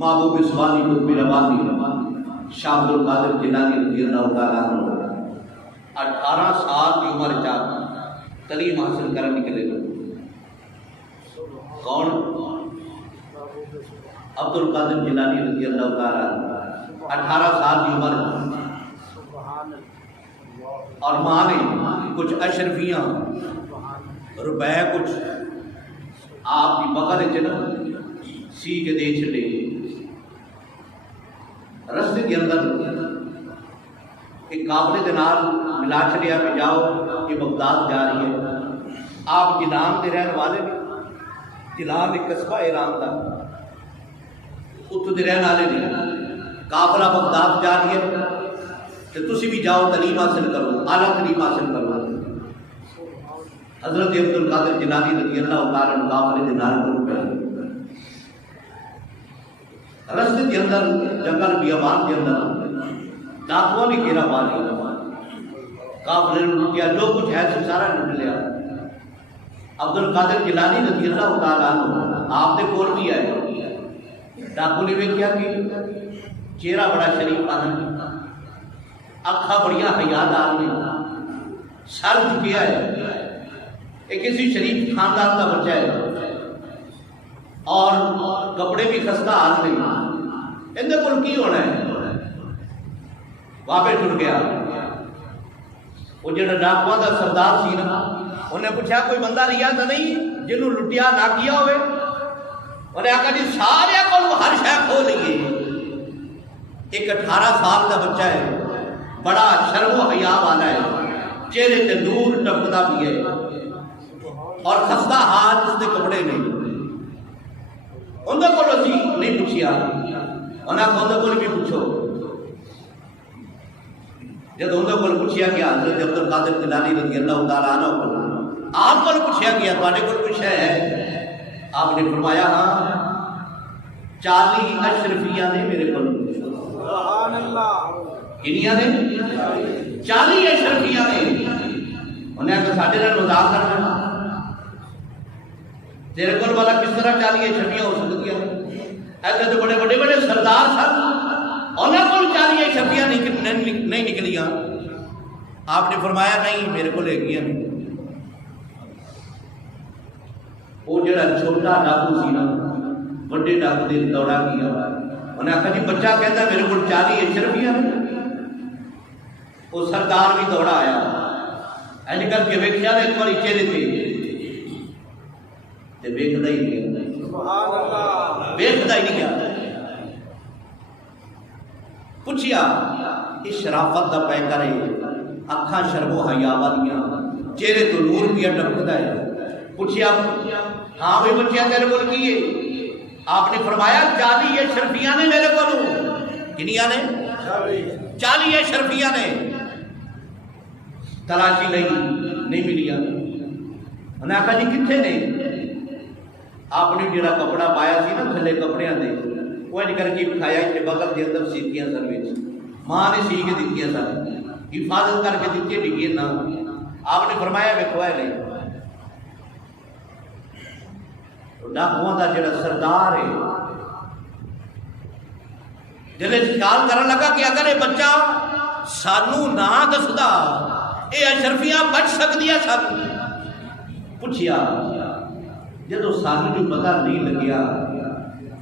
محبوب سبحانی قطب ربانی شاہ عبد القادر جیلانی رضی اللہ تعالیٰ عنہ 18 سال کی عمر چاہ تعلیم حاصل کرنے نکلے کون؟ عبد القادر جیلانی رضی اللہ تعالیٰ عنہ 18 سال کی عمر اور ماں نے کچھ اشرفیاں روپے کچھ آپ کی بغل جنم سی کے دے چھڑے رستے کے اندر ایک قابل دنال ملا چھڑیا پہ جاؤ کہ بغداد جا رہی ہے. آپ جلان دے رہن والے نے جلان ایک قصبہ ایران دا اتو دے رہن والے نے قافلہ بغداد جا رہی ہے تو تسی بھی جاؤ تعلیم حاصل کرو اعلیٰ تعلیم حاصل کرو. حضرت عبد القادر جیلانی رضی اللہ تعالیٰ عنہ قافلے دے نال کرو پہ رستے کے اندر جنگل بیابان کے اندر ڈاکواں نے گھیرا پا لیا قافلے نے لوٹ لیا جو کچھ ہے سارا لوٹ لیا. عبد القادر جیلانی رضی اللہ تعالیٰ عنہ آپ نے کول بھی آئے ڈاکو نے ویکھیا کہ چہرہ بڑا شریف آدمی اکھا بڑیاں حیادار نے سر جھکیا ہے ایک کسی شریف خاندان کا بچہ ہے اور کپڑے بھی خستہ حال نہیں اندر کل کی ہونا ہے واپس ٹر گیا. وہ جڑا ڈاکواں دا سردار سی نا انہیں پوچھا کوئی بندہ رہا تو نہیں جنہوں لٹیا نہ کیا ہوئے. انہیں آقا جی سارے کو ہر شے کھو لیے. ایک 18 سال کا بچہ ہے بڑا شرم و حیا والا ہے چہرے تے نور ٹپکتا بھی ہے اور خستہ حال اس کے کپڑے نہیں. اندر کو اسی نہیں پوچھیا انہاں کو اندر کو بھی پوچھو. جب اندر کو پوچھیا گیا حضرت عبد القادر جیلانی رضی اللہ تعالیٰ عنہ کو آپ کو پوچھیا گیا تواڈے کول کچھ ہے؟ آپ نے فرمایا ہاں 40 اشرفیاں نے میرے کو. سبحان اللہ. کنیاں نے 40 اشرفیاں نے. انہیں کہا ساڈے نال مذاق کرنا تیرے کول والا کس طرح 40 اشرفیاں ہو سکتی ہیں؟ ایسے تو بڑے بڑے سردار سن انہیں کول 40 اشرفیاں نہیں نکلیاں. آپ نے فرمایا نہیں میرے کو لے گیا. وہ جڑا چھوٹا ڈاکو سی نا بڑے ڈاکو دے دوڑا کیا. انہیں آخا جی بچہ کہتا میرے کو 40 اشرفیاں نے. وہ سردار بھی دوڑا آیا اینج کر کے ویکھیا ایک بار چہرے تے ویکھدا ہی نہیں. سبحان اللہ. ویکھدا ہی نہیں گیا. پوچھیا اس شرافت دا پے کرے اکھاں شرم و حیا والیاں چہرے تو نور پیا ٹپکدا ہے. پوچھیا ہاں بھی بچیا تیرے کول کی ہے؟ آپ نے فرمایا 40 اشرفیاں نے میرے کولوں. کنیاں نے 40 اشرفیاں نے. تلاشی نہیں ملیا. انہیں آخا جی کتنے نے؟ آپ نے جڑا کپڑا پایا سی نا تھلے کپڑیاں دے وہ انج کر کے بٹھایا اتنے بغل کے اندر سیتیاں سر وچ ماں نے سی کے دتیاں سر حفاظت کر کے دتی ڈگے نہ. آپ نے فرمایا ویکھو ہے نہیں. ڈاکواں دا جڑا سردار ہے دل خیال کرن لگا کہ اگر یہ بچہ سانو نہ دسدا یہ اشرفیاں بچ سکدیاں سن. پوچھیا جدو سانو جو پتہ نہیں لگیا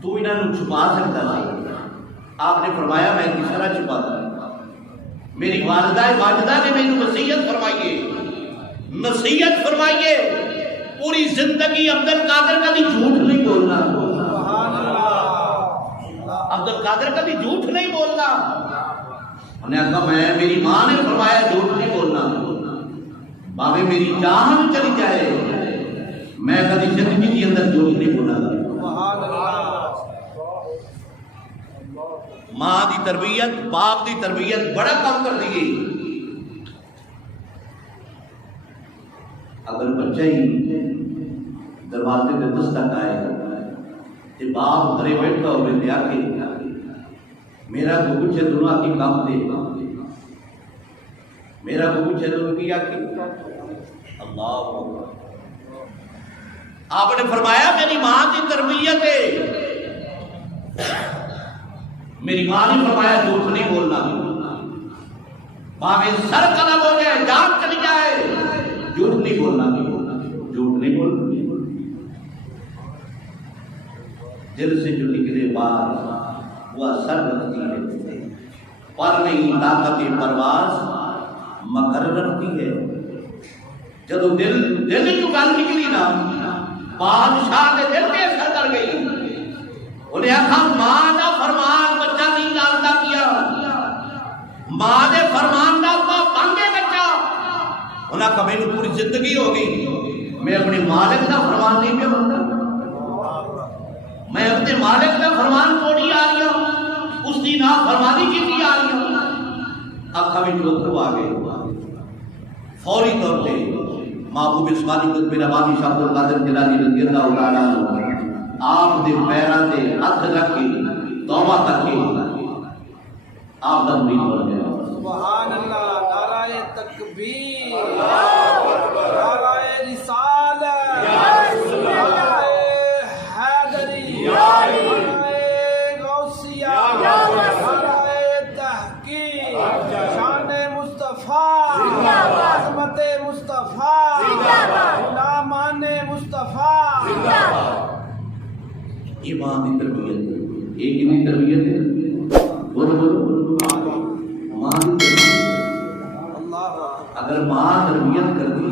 تو انہاں نوں چھپا سکتا سی. آپ نے فرمایا میں کس طرح چھپاتا. میری والدہ نے مینوں نصیحت فرمائیے پوری زندگی عبد القادر کبھی جھوٹ نہیں بولنا. عبد القادر کبھی جھوٹ نہیں بولنا. انہیں کہا میں میری ماں نے فرمایا جھوٹ نہیں بولنا. بابے میری جان چلی جائے میں کبھی زندگی کے اندر جھوٹ نہیں بولا گا. ماں دی تربیت باپ دی تربیت بڑا کم کر دی. اگر بچہ ہی دروازے پہ دستک آئے تو باپ گھرے بیٹھا ہوئے دیا کہ میرا کو کچھ دنیا کی کام دے میرا کو کچھ دنیا کی آکی. اللہ آپ نے فرمایا میری ماں کی تربیت ہے میری ماں نے فرمایا جھوٹ نہیں بولنا، باغ سر قلم ہو جائے، جان چلی جائے، جھوٹ نہیں بولنا، جھوٹ نہیں بولنا۔ دل سے جو نکلے بات وہ اثر رکھتی ہے، پر نہیں طاقت پرواز مکر رکھتی ہے۔ جب دل جو گل نکلی نا، بادشاہ کے دل پہ اثر کر گئی۔ انہیں آخا ماں کا فرمان بچہ نہیں ڈالتا کیا، ماں کے فرمان کا بن گئے بچہ۔ انہیں آخا میری پوری زندگی ہو گئی میں اپنے مالک کا فرمان نہیں پہ بنتا، میں اپنے مالک کا فرمان توڑی آ رہی ہوں، اس کی نافرمانی کی آ رہی ہوں۔ آخا میں چوتھو آ گئے، فوری طور پہ محبوب اسمانی قطب ربانی شاہ عبد القادر جیلانی رضی اللہ تعالیٰ عنہ آپ دے پیراں تے ہاتھ رکھ کے توبہ کر کے آپ دا مرید بن گیا۔ سبحان اللہ، نعرہ تکبیر، نعرہ رسالت، نعرہ حیدری، نعرہ غوثیہ، نعرہ تحقیق، شان مصطفیٰ، عظمت مصطفیٰ، غلامان مصطفیٰ۔ یہ ماں کی تربیت، ایک کی تربیت ہے، بولو ماں کی تربیت۔ اگر ماں تربیت کرتی